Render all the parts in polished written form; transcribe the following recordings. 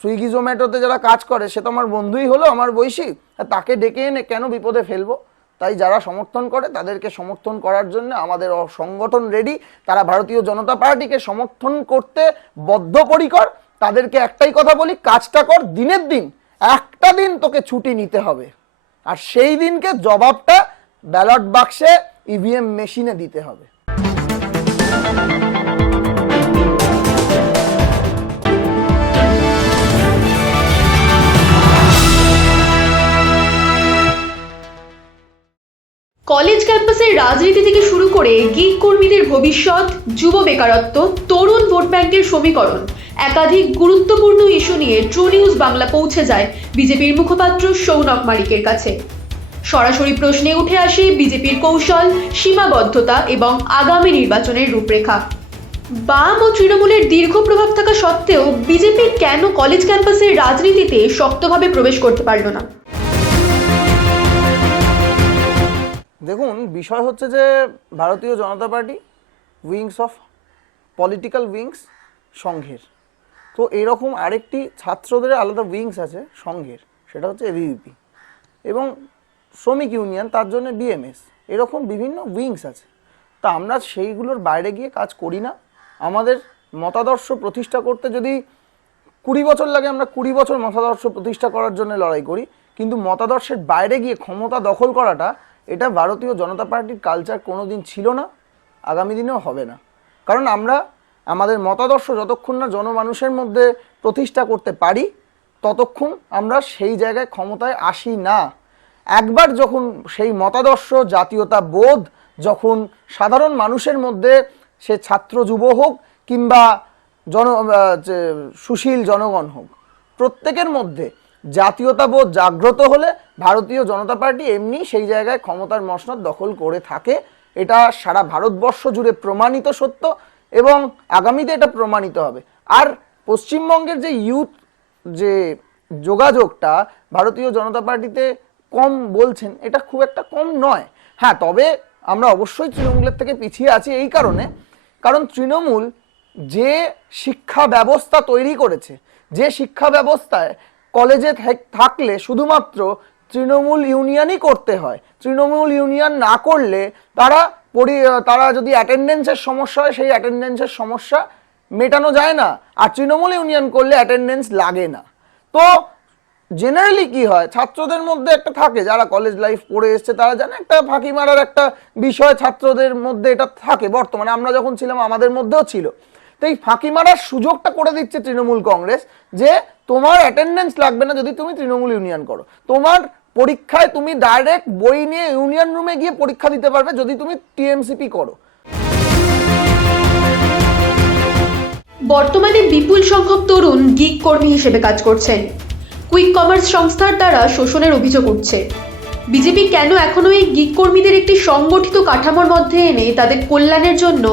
Swiggy জোম্যাটোতে যারা কাজ করে সে তো আমার বন্ধুই হলো, আমার বয়সী, তাকে ডেকে এনে কেন বিপদে ফেলবো? তাই যারা সমর্থন করে তাদেরকে সমর্থন করার জন্য আমাদের সংগঠন রেডি, তারা ভারতীয় জনতা পার্টিকে সমর্থন করতে বদ্ধপরিকর। তাদেরকে একটাই কথা বলি, কাজটা কর, দিনের দিন একটা দিন তোকে ছুটি নিতে হবে, আর সেই দিনকে জবাবটা ব্যালট বাক্সে ইভিএম মেশিনে দিতে হবে। কলেজ ক্যাম্পাসের রাজনীতি থেকে শুরু করে গিগ কর্মীদের ভবিষ্যৎ, যুব বেকারত্ব, তরুণ ভোট ব্যাংকের সমীকরণ, একাধিক গুরুত্বপূর্ণ ইস্যু নিয়ে ট্রু নিউজ বাংলা পৌঁছে যায় বিজেপির মুখপাত্র শৌনক মালিকের কাছে। সরাসরি প্রশ্নে উঠে আসে বিজেপির কৌশল, সীমাবদ্ধতা এবং আগামী নির্বাচনের রূপরেখা। বাম ও তৃণমূলের দীর্ঘ প্রভাব থাকা সত্ত্বেও বিজেপি কেন কলেজ ক্যাম্পাসের রাজনীতিতে শক্তভাবে প্রবেশ করতে পারল না? দেখুন, বিষয় হচ্ছে যে Bharatiya Janata Party wings of political wings সংঘের, তো এরকম আরেকটি ছাত্রদের আলাদা উইংস আছে সংঘের, সেটা হচ্ছে এবিভিপি, এবং শ্রমিক ইউনিয়ন, তার জন্য বিএমএস, এরকম বিভিন্ন উইংস আছে। তা আমরা সেইগুলোর বাইরে গিয়ে কাজ করি না। আমাদের মতাদর্শ প্রতিষ্ঠা করতে যদি 20 বছর লাগে, আমরা 20 বছর মতাদর্শ প্রতিষ্ঠা করার জন্য লড়াই করি, কিন্তু মতাদর্শের বাইরে গিয়ে ক্ষমতা দখল করাটা, এটা ভারতীয় জনতা পার্টির কালচার কোনোদিন ছিল না, আগামী দিনেও হবে না। কারণ আমরা আমাদের মতাদর্শ যতক্ষণ না জনমানুষের মধ্যে প্রতিষ্ঠা করতে পারি, ততক্ষণ আমরা সেই জায়গায় ক্ষমতায় আসি না। একবার যখন সেই মতাদর্শ, জাতীয়তা বোধ যখন সাধারণ মানুষের মধ্যে, সে ছাত্র যুব হোক কিংবা সুশীল জনগণ হোক, প্রত্যেকের মধ্যে জাতীয়তাবোধ জাগ্রত হলে ভারতীয় জনতা পার্টি এমনি সেই জায়গায় ক্ষমতার মসনদ দখল করে থাকে। এটা সারা ভারতবর্ষ জুড়ে প্রমাণিত সত্য, এবং আগামীতে এটা প্রমাণিত হবে। আর পশ্চিমবঙ্গের যে ইউথ যে যোগাযোগটা ভারতীয় জনতা পার্টিতে কম বলছেন, এটা খুব একটা কম নয়। হ্যাঁ, তবে আমরা অবশ্যই তৃণমূলের থেকে পিছিয়ে আছি এই কারণে, কারণ তৃণমূল যে শিক্ষা ব্যবস্থা তৈরি করেছে, যে শিক্ষা ব্যবস্থায় কলেজে থাকলে শুধুমাত্র তৃণমূল ইউনিয়নই করতে হয়, তৃণমূল ইউনিয়ন না করলে তারা যদি অ্যাটেন্ডেন্সের সমস্যা হয়, সেই অ্যাটেন্ডেন্সের সমস্যা মেটানো যায় না, আর তৃণমূল ইউনিয়ন করলে অ্যাটেন্ডেন্স লাগে না। তো জেনারেলি কি হয়, ছাত্রদের মধ্যে একটা থাকে, যারা কলেজ লাইফ পড়ে এসছে তারা জানে একটা ফাঁকি মারার একটা বিষয় ছাত্রদের মধ্যে এটা থাকে। বর্তমানে আমরা যখন ছিলাম আমাদের মধ্যেও ছিল। তো এই ফাঁকি মারার সুযোগটা করে দিচ্ছে তৃণমূল কংগ্রেস, যে তোমার অ্যাটেন্ডেন্স লাগবে না যদি তুমি তৃণমূল ইউনিয়ন করো, তোমার পরীক্ষায় তুমি ডাইরেক্ট বই নিয়ে ইউনিয়ন রুমে গিয়ে পরীক্ষা দিতে পারবে যদি তুমি টিএমসিপি করো। বর্তমানে বিপুল সংখ্যক তরুণ গিগ কর্মী হিসেবে কাজ করছেন। কুইক কমার্স সংস্থার দ্বারা শোষণের অভিযোগ উঠছে। বিজেপি কেন এখনো এই গিগ কর্মীদের একটি সংগঠিত কাঠামোর মধ্যে এনে তাদের কল্যাণের জন্য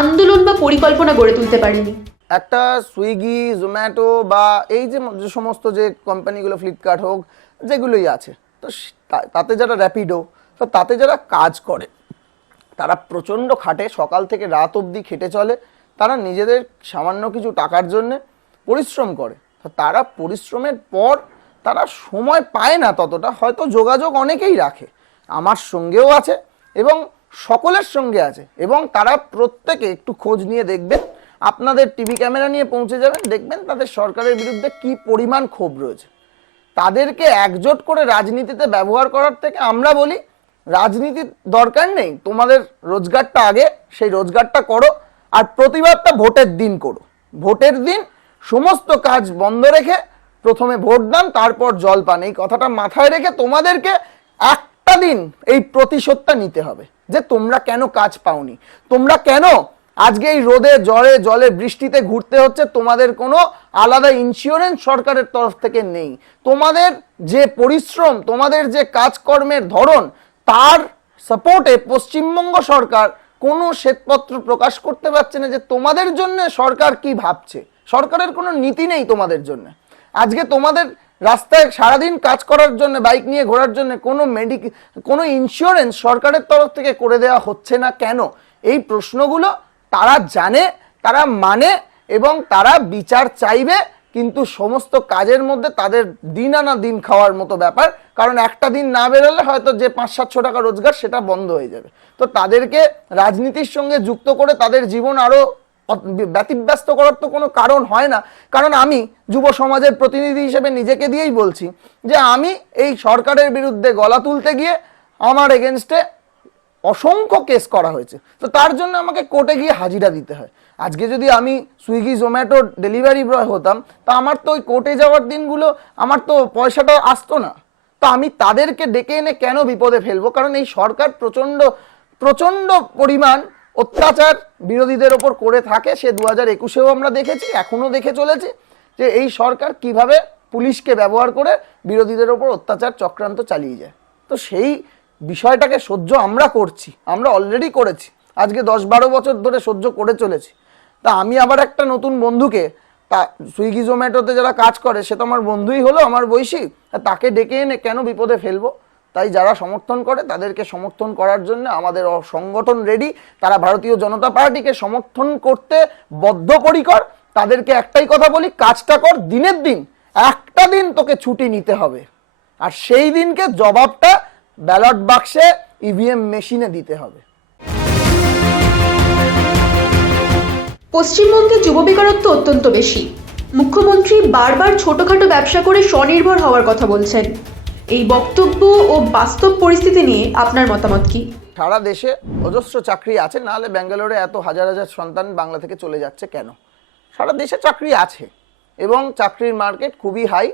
আন্দোলন বা পরিকল্পনা গড়ে তুলতে পারেনি? একটা সুইগি, জোম্যাটো বা এই যে সমস্ত যে কোম্পানিগুলো, ফ্লিপকার্ট হোক, যেগুলোই আছে, তো তাতে যারা র্যাপিডো, তো তাতে যারা কাজ করে, তারা প্রচণ্ড খাটে, সকাল থেকে রাত অবধি খেটে চলে, তারা নিজেদের সামান্য কিছু টাকার জন্যে পরিশ্রম করে। তো তারা পরিশ্রমের পর তারা সময় পায় না ততটা, হয়তো যোগাযোগ অনেকেই রাখে, আমার সঙ্গেও আছে এবং সকলের সঙ্গে আছে, এবং তারা প্রত্যেকে একটু খোঁজ নিয়ে দেখবেন, আপনাদের টিভি ক্যামেরা নিয়ে পৌঁছে যাবেন, দেখবেন তাদের সরকারের বিরুদ্ধে কি পরিমাণ ক্ষোভ রয়েছে। তাদেরকে একজোট করে রাজনীতিতে ব্যবহার করার থেকে আমরা বলি, রাজনীতির দরকার নেই, তোমাদের রোজগারটা আগে, সেই রোজগারটা করো, আর প্রতিবাদটা ভোটের দিন করো। ভোটের দিন সমস্ত কাজ বন্ধ রেখে প্রথমে ভোট দান, তারপর জলপান, এই কথাটা মাথায় রেখে তোমাদেরকে একটা দিন এই প্রতিশোধটা নিতে হবে যে তোমরা কেন কাজ পাওনি, তোমরা কেন আজকে এই রোদে জলে বৃষ্টিতে ঘুরতে হচ্ছে, তোমাদের কোনো আলাদা ইন্স্যুরেন্স সরকারের তরফ থেকে নেই, তোমাদের যে পরিশ্রম, তোমাদের যে কাজকর্মের ধরন, তার সাপোর্টে পশ্চিমবঙ্গ সরকার কোনো শ্বেতপত্র প্রকাশ করতে পারছে না যে তোমাদের জন্য সরকার কি ভাবছে। সরকারের কোনো নীতি নেই তোমাদের জন্য। আজকে তোমাদের রাস্তায় সারাদিন কাজ করার জন্য, বাইক নিয়ে ঘোরার জন্য কোনো ইন্স্যুরেন্স সরকারের তরফ থেকে করে দেওয়া হচ্ছে না কেন? এই প্রশ্নগুলো তারা জানে, তারা মানে, এবং তারা বিচার চাইবে, কিন্তু সমস্ত কাজের মধ্যে তাদের দিন আনা দিন খাওয়ার মতো ব্যাপার, কারণ একটা দিন না বেরোলে হয়তো যে 500-700 টাকা রোজগার সেটা বন্ধ হয়ে যাবে। তো তাদেরকে রাজনীতির সঙ্গে যুক্ত করে তাদের জীবন আরো ব্যতিব্যস্ত করার তো কোনো কারণ হয় না। কারণ আমি যুব সমাজের প্রতিনিধি হিসেবে নিজেকে দিয়েই বলছি যে আমি এই সরকারের বিরুদ্ধে গলা তুলতে গিয়ে আমার এগেনস্টে অসংখ্য কেস করা হয়েছে। তো তার জন্য আমাকে কোর্টে গিয়ে হাজিরা দিতে হয়। আজকে যদি আমি সুইগি জোম্যাটো ডেলিভারি বয় হতাম, তা আমার তো ওই কোর্টে যাওয়ার দিনগুলো আমার তো পয়সাটা আসতো না। তো আমি তাদেরকে ডেকে এনে কেন বিপদে ফেলবো? কারণ এই সরকার প্রচণ্ড প্রচণ্ড পরিমাণ অত্যাচার বিরোধীদের ওপর করে থাকে। সে 2021-এও আমরা দেখেছি, এখনো দেখে চলেছি যে এই সরকার কিভাবে পুলিশকে ব্যবহার করে বিরোধীদের ওপর অত্যাচার চক্রান্ত চালিয়ে যায়। তো সেই বিষয়টাকে সহ্য আমরা করছি, আমরা অলরেডি করেছি, আজকে 10-12 বছর ধরে সহ্য করে চলেছি। তা আমি আবার একটা নতুন বন্ধুকে, তা সুইগি জোম্যাটোতে যারা কাজ করে সে তো আমার বন্ধুই হলো, আমার বয়সী, তাকে ডেকে এনে কেন বিপদে ফেলবো? তাই যারা সমর্থন করে তাদেরকে সমর্থন করার জন্য আমাদের সংগঠন রেডি। তারা ভারতীয় জনতা পার্টিকে সমর্থন করতে বদ্ধপরিকর। তাদেরকে একটাই কথা বলি, কাজটা কর, দিনের দিন একটা দিন তোকে ছুটি নিতে হবে, আর সেই দিনকে জবাবটা ব্যালট বাক্সে ইভিএম মেশিনে দিতে হবে। পশ্চিমবঙ্গে যুব বেকারত্ব অত্যন্ত বেশি। মুখ্যমন্ত্রী বারবার ছোটখাটো ব্যবসা করে স্বনির্ভর হওয়ার কথা বলছেন। এই বক্তব্য ও বাস্তব পরিস্থিতি নিয়ে আপনার মতামত কি? সারা দেশে অজস্র চাকরি আছে, নাহলে ব্যাঙ্গালোরে এত হাজার হাজার সন্তান বাংলা থেকে চলে যাচ্ছে কেন? সারা দেশে চাকরি আছে এবং চাকরির মার্কেট খুবই হাই।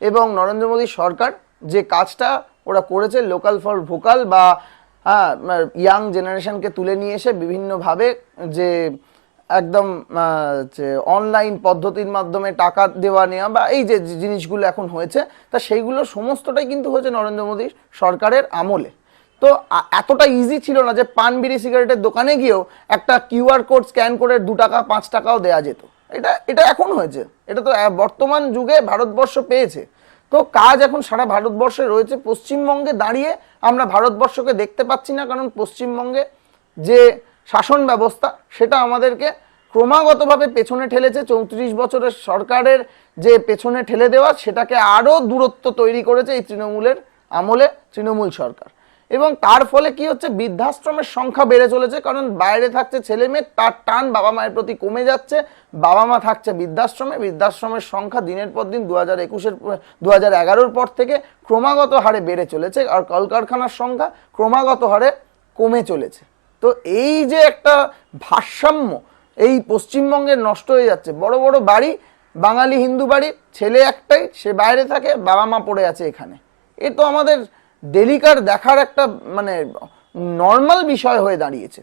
এবং নরেন্দ্র মোদী সরকার যে কাজটা ওরা করেছে, লোকাল ফর ভোকাল বা ইয়াং জেনারেশনকে তুলে নিয়ে এসে বিভিন্নভাবে যে একদম যে অনলাইন পদ্ধতির মাধ্যমে টাকা দেওয়া নেওয়া বা এই যে জিনিসগুলো এখন হয়েছে, তা সেইগুলো সমস্তটাই কিন্তু হয়েছে নরেন্দ্র মোদী সরকারের আমলে। তো এতটা ইজি ছিল না যে পান বিড়ি সিগারেটের দোকানে গিয়েও একটা কিউআর কোড স্ক্যান করে 2 টাকা 5 টাকাও দেওয়া যেত। এটা এখন হয়েছে, এটা তো বর্তমান যুগে ভারতবর্ষ পেয়েছে। তো কাজ এখন সারা ভারতবর্ষে রয়েছে। পশ্চিমবঙ্গে দাঁড়িয়ে আমরা ভারতবর্ষকে দেখতে পাচ্ছি না, কারণ পশ্চিমবঙ্গে যে শাসন ব্যবস্থা সেটা আমাদেরকে ক্রমাগতভাবে পেছনে ঠেলেছে। 34 বছরের সরকারের যে পেছনে ঠেলে দেওয়া, সেটাকে আরও দূরত্ব তৈরি করেছে এই তৃণমূলের আমলে তৃণমূল সরকার। এবং তার ফলে কি হচ্ছে, বৃদ্ধাশ্রমের সংখ্যা বেড়ে চলেছে, কারণ বাইরে থাকছে ছেলে মেয়ে, তার টান বাবা মায়ের প্রতি কমে যাচ্ছে। বাবা মা থাকছে বৃদ্ধাশ্রমে, বৃদ্ধাশ্রমের সংখ্যা দিনের পর দিন 2011-এর পর থেকে ক্রমাগত হারে বেড়ে চলেছে, আর কলকারখানার সংখ্যা ক্রমাগত হারে কমে চলেছে। তো এই যে একটা ভারসাম্য এই পশ্চিমবঙ্গের নষ্ট হয়ে যাচ্ছে। বড় বড় বাড়ি, বাঙালি হিন্দু বাড়ি, ছেলে একটাই, সে বাইরে থাকে, বাবা মা পড়ে আছে এখানে। এ তো আমাদের ডেলিকার দেখার একটা মানে নর্মাল বিষয় হয়ে দাঁড়িয়েছে।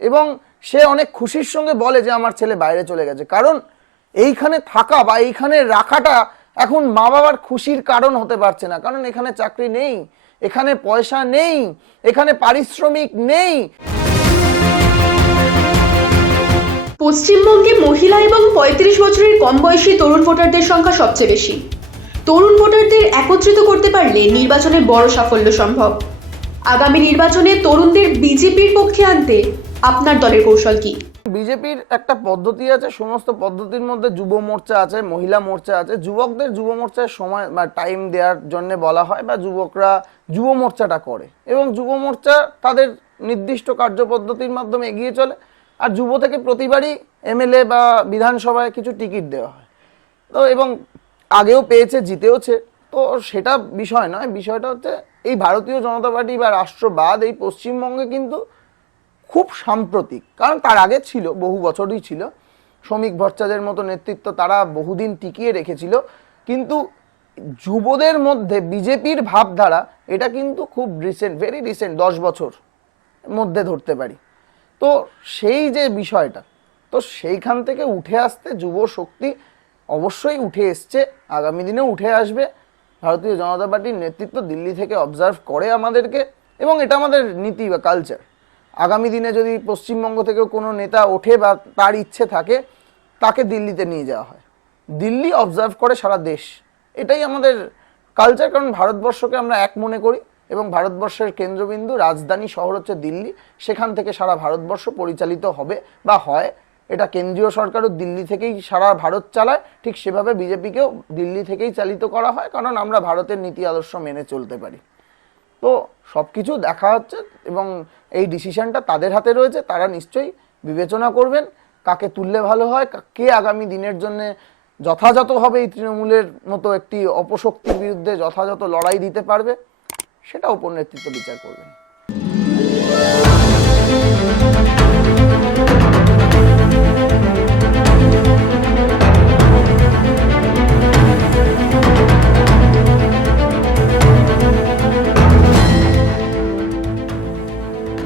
এবং সে অনেক খুশির সঙ্গে বলে যে আমার ছেলে বাইরে চলে গেছে, কারণ এইখানে থাকা বা এইখানে রাখাটা এখন মা বাবার খুশির কারণ হতে পারছে না। কারণ এখানে চাকরি নেই, এখানে পয়সা নেই, এখানে পারিশ্রমিক নেই। পশ্চিমবঙ্গে মহিলা এবং 35 বছরের কম বয়সী তরুণ ভোটারদের সংখ্যা সবচেয়ে বেশি। তরুণ ভোটারদের একত্রিত করতে পারলে নির্বাচনে বড় সাফল্য সম্ভব। আগামী নির্বাচনে তরুণদের বিজেপির পক্ষে আনতে আপনার দলের কৌশল কি? বিজেপির একটা পদ্ধতি আছে, সমস্ত পদ্ধতির মধ্যে যুব মোর্চা আছে, মহিলা মোর্চা আছে। যুবকদের যুব মোর্চায় সময় বা টাইম দেওয়ার জন্য বলা হয়, বা যুবকরা যুব মোর্চাটা করে এবং যুব মোর্চা তাদের নির্দিষ্ট কার্যপদ্ধতির মাধ্যমে এগিয়ে চলে। আর যুব থেকে প্রতিবারই এমএলএ বা বিধানসভায় কিছু টিকিট দেওয়া হয়। তো এবং আগেও পেয়েছে, জিতেওছে। তো সেটা বিষয় নয়, বিষয়টা হচ্ছে এই ভারতীয় জনতা পার্টি বা রাষ্ট্রবাদ এই পশ্চিমবঙ্গে কিন্তু খুব সাম্প্রতিক। কারণ তার আগে ছিল, বহু বছরই ছিল, শ্রমিক ভট্টাচার্যের মতো নেতৃত্ব তারা বহুদিন টিকিয়ে রেখেছিল। কিন্তু যুবদের মধ্যে বিজেপির ভাবধারা এটা কিন্তু খুব রিসেন্ট, ভেরি রিসেন্ট, 10 বছর মধ্যে ধরতে পারি। তো সেই যে বিষয়টা, তো সেইখান থেকে উঠে আসতে যুব শক্তি অবশ্যই উঠে এসছে, আগামী দিনেও উঠে আসবে। ভারতীয় জনতা পার্টির নেতৃত্ব দিল্লি থেকে অবজার্ভ করে আমাদেরকে, এবং এটা আমাদের নীতি বা কালচার। আগামী দিনে যদি পশ্চিমবঙ্গ থেকে কোনো নেতা ওঠে বা তার ইচ্ছে থাকে, তাকে দিল্লিতে নিয়ে যাওয়া হয়। দিল্লি অবজার্ভ করে সারা দেশ, এটাই আমাদের কালচার। কারণ ভারতবর্ষকে আমরা এক মনে করি এবং ভারতবর্ষের কেন্দ্রবিন্দু রাজধানী শহর হচ্ছে দিল্লি। সেখান থেকে সারা ভারতবর্ষ পরিচালিত হবে বা হয়, এটা কেন্দ্রীয় সরকারও দিল্লি থেকেই সারা ভারত চালায়, ঠিক সেভাবে বিজেপিকেও দিল্লি থেকেই চালিত করা হয়, কারণ আমরা ভারতের নীতি আদর্শ মেনে চলতে পারি। তো সব কিছু দেখা হচ্ছে এবং এই ডিসিশনটা তাদের হাতে রয়েছে। তারা নিশ্চয়ই বিবেচনা করবেন কাকে তুললে ভালো হয়, কে আগামী দিনের জন্য যথাযথভাবে এই তৃণমূলের মতো একটি অপশক্তির বিরুদ্ধে যথাযথ লড়াই দিতে পারবে, সেটা উপর নেতৃত্ব বিচার করবেন।